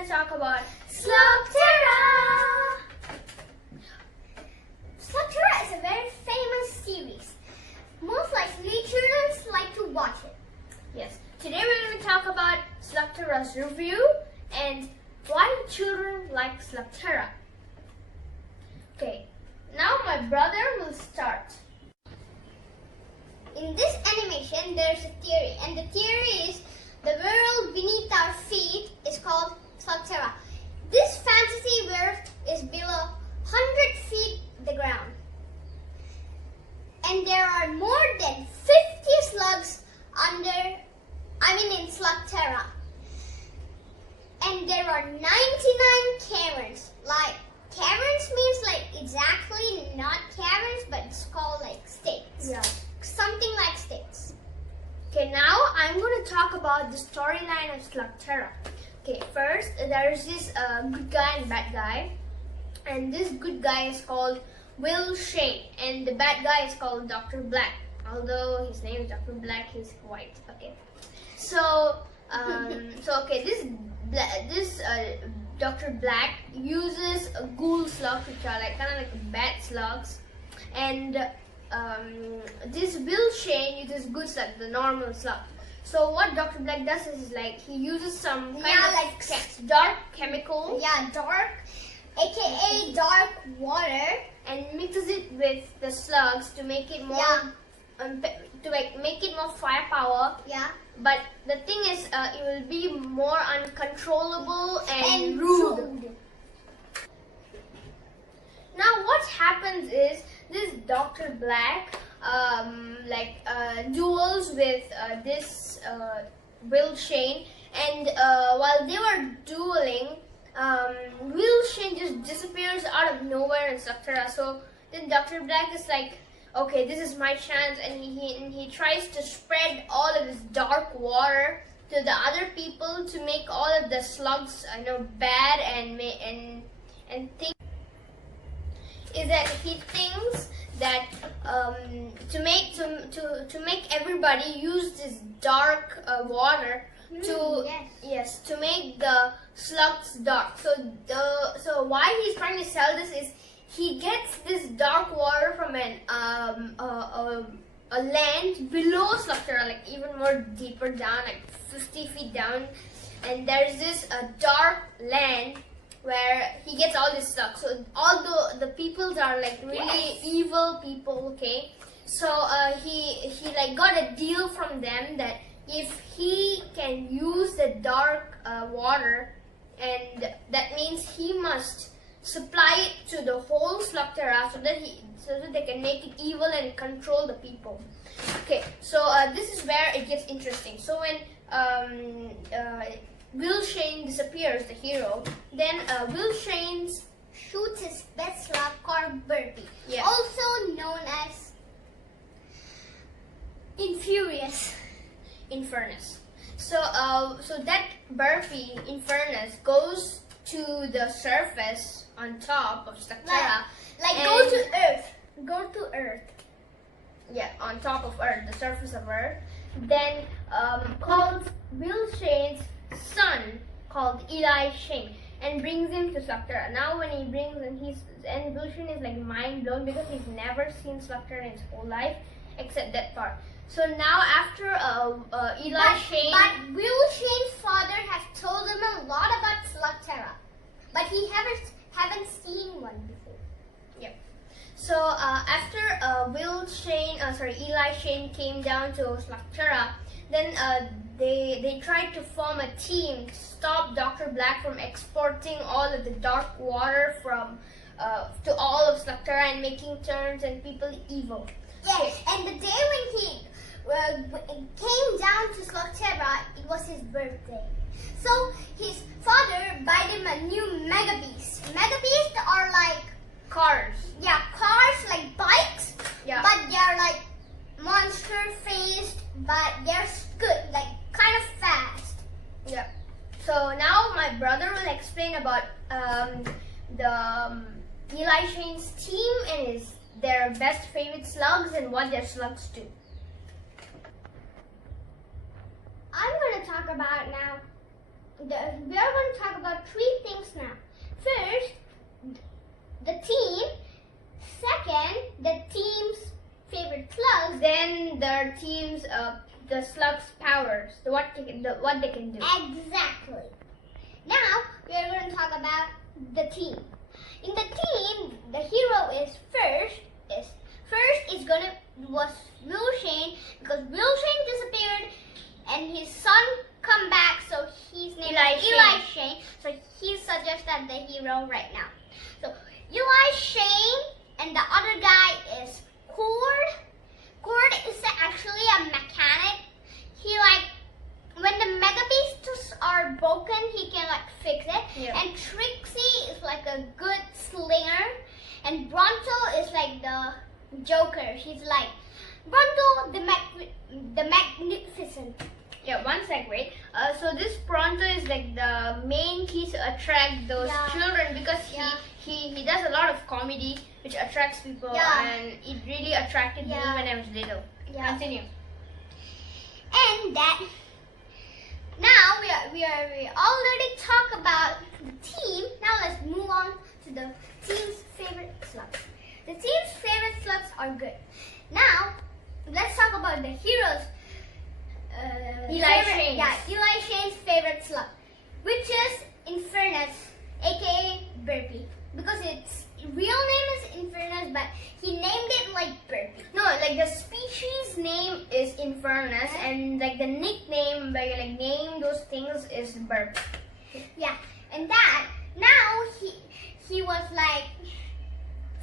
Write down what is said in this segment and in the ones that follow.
going to talk about Slugterra. Slugterra is a very famous series. Most likely children like to watch it. Yes, today we're going to talk about Slugterra's review and why children like Slugterra. Okay, now my brother will start. In this animation, there's a theory, and the theory is the world beneath our feet is called Slugterra. This fantasy world is below 100 feet the ground, and there are more than 50 slugs in Slugterra, and there are 99 caverns. Like caverns means like exactly not caverns, but it's called like stakes. Yeah. Something like stakes. Okay, now I'm going to talk about the storyline of Slugterra. Okay, first there's this good guy and bad guy, and this good guy is called Will Shane, and the bad guy is called Dr. Black. Although his name is Dr. Black, he's white. Okay, so this Dr. Black uses ghoul slugs, which are like kind of like bat slugs, and this Will Shane uses good slug, the normal slug. So what Dr. Black does is like he uses some kind of dark chemical. Yeah, dark, aka dark water, and mixes it with the slugs to make it more make it more firepower. Yeah. But the thing is, it will be more uncontrollable and rude. Now what happens is this Dr. Black duels with this Will Shane, and while they were dueling, Will Shane just disappears out of nowhere in Slugterra. So then Dr. Black is like, okay, this is my chance, and he tries to spread all of his dark water to the other people to make all of the slugs bad and think is that he thinks that to make everybody use this dark water to make the slugs dark. So why he's trying to sell this is he gets this dark water from a land below Slugterra, like even more deeper down, like 50 feet down, and there's this dark land where he gets all this stuff. So although the peoples are like really evil people, okay, so he like got a deal from them that if he can use the dark water, and that means he must supply it to the whole Slugterra so that they can make it evil and control the people. Okay, so this is where it gets interesting. So when Will Shane disappears, the hero, then Will Shane shoots his best slug called Burpee, also known as Infernus. So that Burpee Infernus goes to the surface on top of Slugterra, go to Earth. Yeah, on top of Earth, the surface of Earth. Then calls Will Shane's son, called Eli Shane, and brings him to Slugterra. Now when he brings him, Will Shane is like mind blown because he's never seen Slugterra in his whole life except that part. So now after Eli Shane, but Will Shane's father has told him a lot about Slugterra, but he haven't seen one before. Yep. So after Eli Shane came down to Slugterra, then they tried to form a team to stop Dr. Black from exporting all of the dark water from to all of Slugterra and making turns and people evil. Yes, okay. And the day when he came down to Slugterra, it was his birthday. So his father bought him a new Mega Beast. Mega Beasts are like cars. Yeah, cars like bikes. Yeah. But they're like monster faced, but they're good, like kind of fast. Yeah. So now my brother will explain about the Eli Shane's team and their best favorite slugs and what their slugs do. I'm going to talk about now we are going to talk about three things now. First, the team. Second, the team's favorite slugs. Then the team's the slug's powers, what they can do. Exactly. Now we are going to talk about the team. In the team, the hero is was Will Shane, because Will Shane disappeared and his son come back, so his name is Eli Shane. So he suggests that the hero right now. So Eli Shane and the other guy is Cord. Cord is actually a mechanic. He when the Mega Beasts are broken, he can fix it. Yeah. And Trixie is like a good slinger, and Bronto is like the Joker. He's like Bronto the Magnificent. Yeah, one sec, wait. So this Pronto is like the main key to attract those children, because he does a lot of comedy which attracts people, and it really attracted me when I was little. Yeah. Continue. And that now we already talked about the team. Now let's move on to the team's favorite slugs. The team's favorite slugs are good. Now let's talk about the heroes. Eli Shane. Yeah, Eli Shane's favorite slug, which is Infernus, aka Burpee, because its real name is Infernus, but he named it like Burpee. No, like the species name is Infernus, and like the nickname where you name those things is Burp. Yeah, and that now he was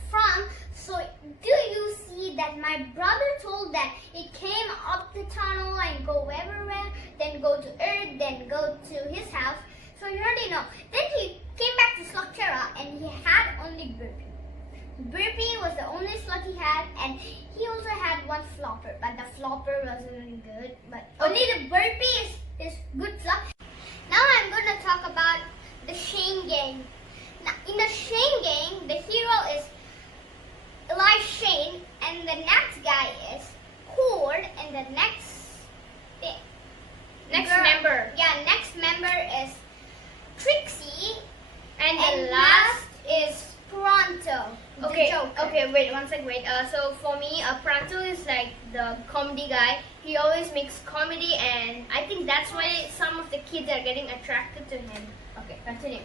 from. So do you see that my brother told that it came up the tunnel and go everywhere, then go to Earth, then go to his house. So you already know. Then he came back to Slugterra and he had only Burpee. Burpee was the only slug he had, and he also had one flopper, but the flopper wasn't really good. But only the Burpee is good slug. Now I'm going to talk about the Shane gang. Now in the Shane gang, the hero is Eli Shane, and the next guy is Cord, and the next member. Yeah, next member is Trixie, And the last is Pronto. Okay, the Joker. okay, wait, one sec, wait. So for me, Pronto is like the comedy guy. He always makes comedy, and I think that's why some of the kids are getting attracted to him. Okay, continue.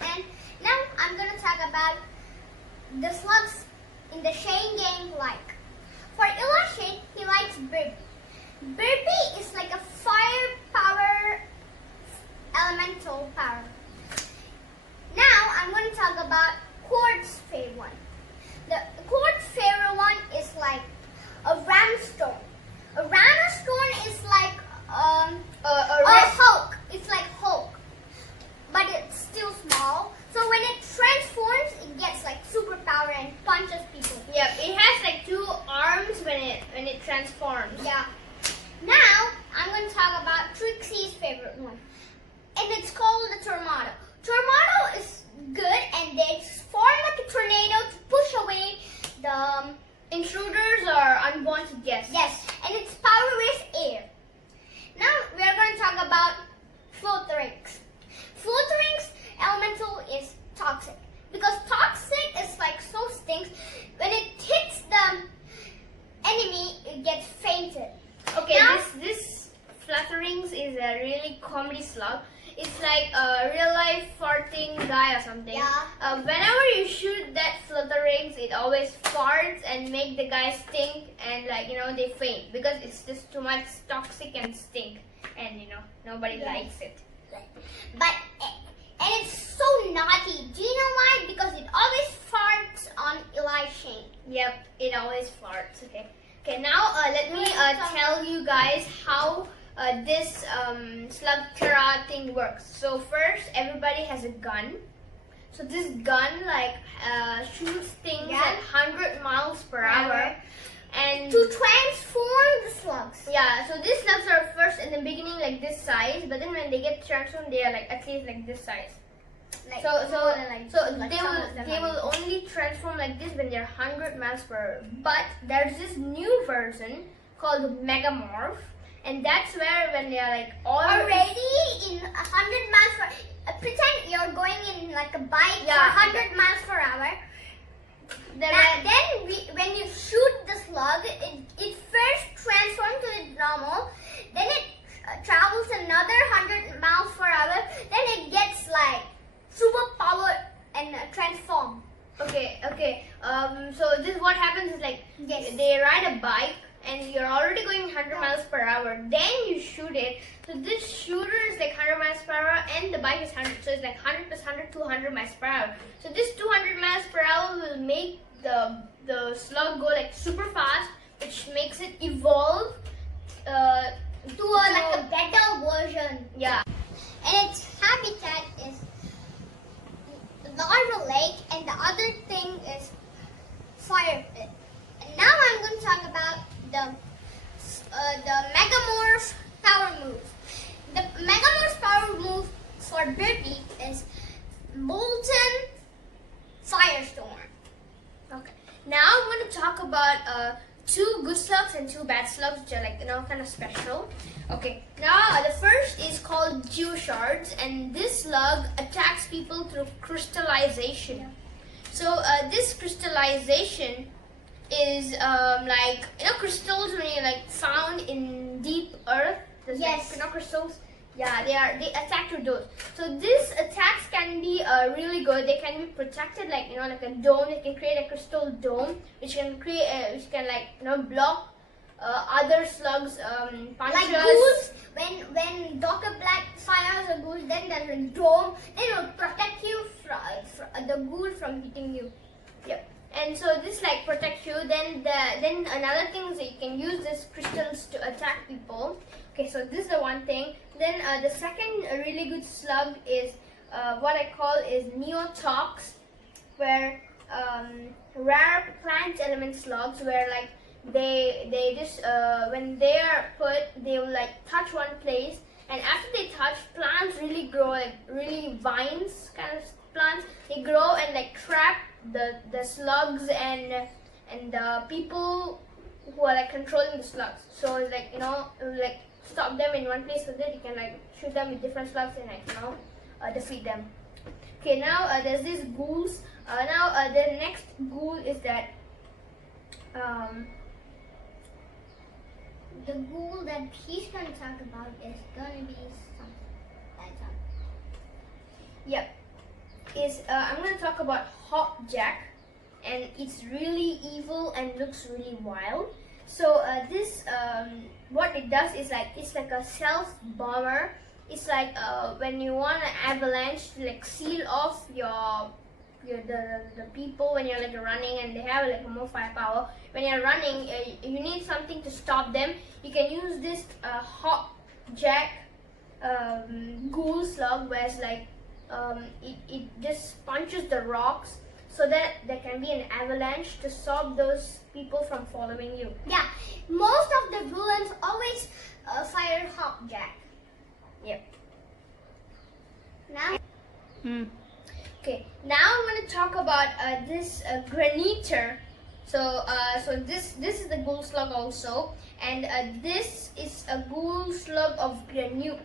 And now I'm gonna talk about the slugs in the Shane gang. For Eli Shane, he likes Burpee. Burpee is like a fire power, elemental power. Now I'm going to talk about Cord's favorite one. The Cord's favorite one is like a ramstone. A ramstone is like a Hulk. It's like Hulk, but it's still small. So when it transforms, it gets like superpower and punches people. Yep, it has like 2 arms when it transforms. Yeah. Now I'm going to talk about Trixie's favorite one, and it's called the Tornado. Tornado is good, and they form like a tornado to push away the Intruders or unwanted guests. yes, and its power is air. Now we are going to talk about Flotharynx. Flotharynx elemental is toxic, because toxic is like so stinks. When it hits the enemy, it gets fainted. Okay, Now- this Flutterings is a really comedy slug. It's like a real life farting guy or something. Yeah. Whenever you shoot that Flutterings, it always farts and make the guy stink, and they faint because it's just too much toxic and stink, and nobody Yeah. likes it. And it's so naughty. Do you know why? Because it always farts on Eli Shane. Yep, it always farts. Okay. Now let me tell you guys how this Slugterra thing works. So first, everybody has a gun. So this gun shoots things at 100 miles per hour, and To transform the slugs. yeah. So these slugs are first in the beginning like this size, but then when they get transformed, they are like at least like this size. So they will only transform like this when they're 100 miles per hour. But there's this new version called Megamorph, and that's where when they are like all Already in 100 miles per pretend you're going in like a bike Yeah, for 100 miles per hour. When you shoot the slug, it first transforms to its normal, then it travels another 100 miles per hour, then it gets like super powered and transform. Okay. So this what happens is like Yes. they ride a bike and you're already going 100 miles per hour. Then you shoot it. So this shooter is like 100 miles per hour and the bike is 100. So it's like 100 plus 100, 200 miles per hour. So this 200 miles per hour will make the slug go like super fast, which makes it evolve To like a better version. yeah. And its habitat is larva lake, and the other thing is fire pit. And now I'm going to talk about the Megamorph power move. The Megamorph power move for Birdie is Molten Firestorm. Okay. Now I'm going to talk about two good slugs and two bad slugs, which are like kind of special. Okay. Now the first is called Geoshards, and this slug attacks people through crystallization. Yeah. So this crystallization is like crystals when you like found in deep earth. There's Yes. like crystals. Yeah, they attack through those. So these attacks can be really good. They can be protected, like like a dome. They can create a crystal dome, which can block other slugs punches. Like ghouls, when Dr. Black fires a ghoul, then there's a dome. Then it will protect you from the ghoul from hitting you. Yep. And so this like protects you. Then another thing is that you can use these crystals to attack people. Okay, so this is the one thing. Then the second really good slug is what I call is Neotox, where rare plant element slugs, where like they just when they are put, they will like touch one place, and after they touch, plants really grow, like really vines kind of plants. They grow and like trap the slugs and the people who are like controlling the slugs. So it's like it will like stop them in one place so that you can like shoot them with different slugs and like defeat them. Okay, now there's these ghouls. Now the next ghoul is that The ghoul that he's going to talk about is going to be something like that. yep, is I'm going to talk about Hopjack, and it's really evil and looks really wild. So this what it does is like it's like a self bomber. It's like when you want an avalanche to like seal off the people when you're like running and they have like more firepower. When you're running, you need something to stop them. You can use this Hopjack ghoul slug, where it's like it just punches the rocks so that there can be an avalanche to stop those people from following you. Yeah, most of the villains always fire Hopjack. Yep. Now, Okay, now I'm going to talk about this Granitor. So this is the ghoul slug also, and this is a ghoul slug of Granuke.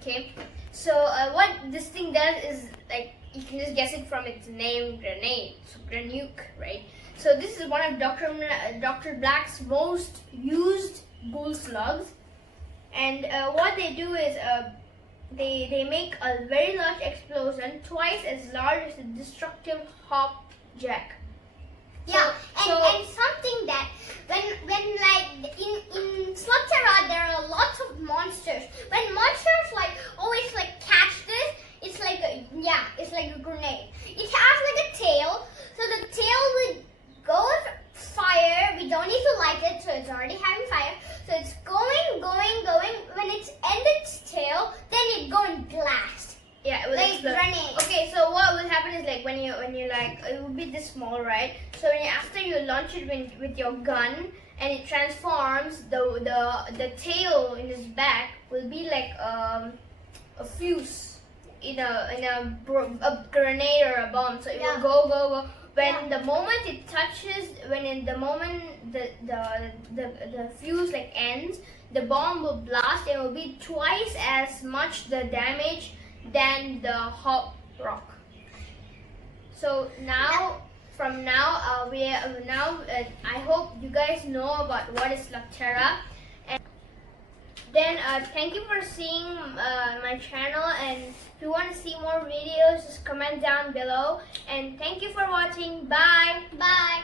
Okay, so what this thing does is like you can just guess it from its name, grenade. So Granuke, right? So this is one of Dr. Black's most used ghoul slugs, and what they do is they make a very large explosion, twice as large as the destructive Hopjack. yeah, So- and something that when like in Slugterra there are lots of monsters. When monsters like always like catch this, it's like it's like a grenade. It has like a tail, so the tail would go with fire. We don't need to light it, so it's already having fire. So it's going. When it's end its tail, then it go and blast. Yeah, it will Like explode. grenade. Okay, so what will happen is like when you like it will be this small, right? So after you launch it with your gun and it transforms, the tail in its back will be like a fuse in a grenade or a bomb. So it Yeah. will go when the moment it touches, the moment the fuse like ends, the bomb will blast and it will be twice as much the damage than the hot rock. So now, from now, I hope you guys know about what is Slugterra. And then thank you for seeing my channel, and if you want to see more videos, just comment down below. And thank you for watching. Bye. Bye.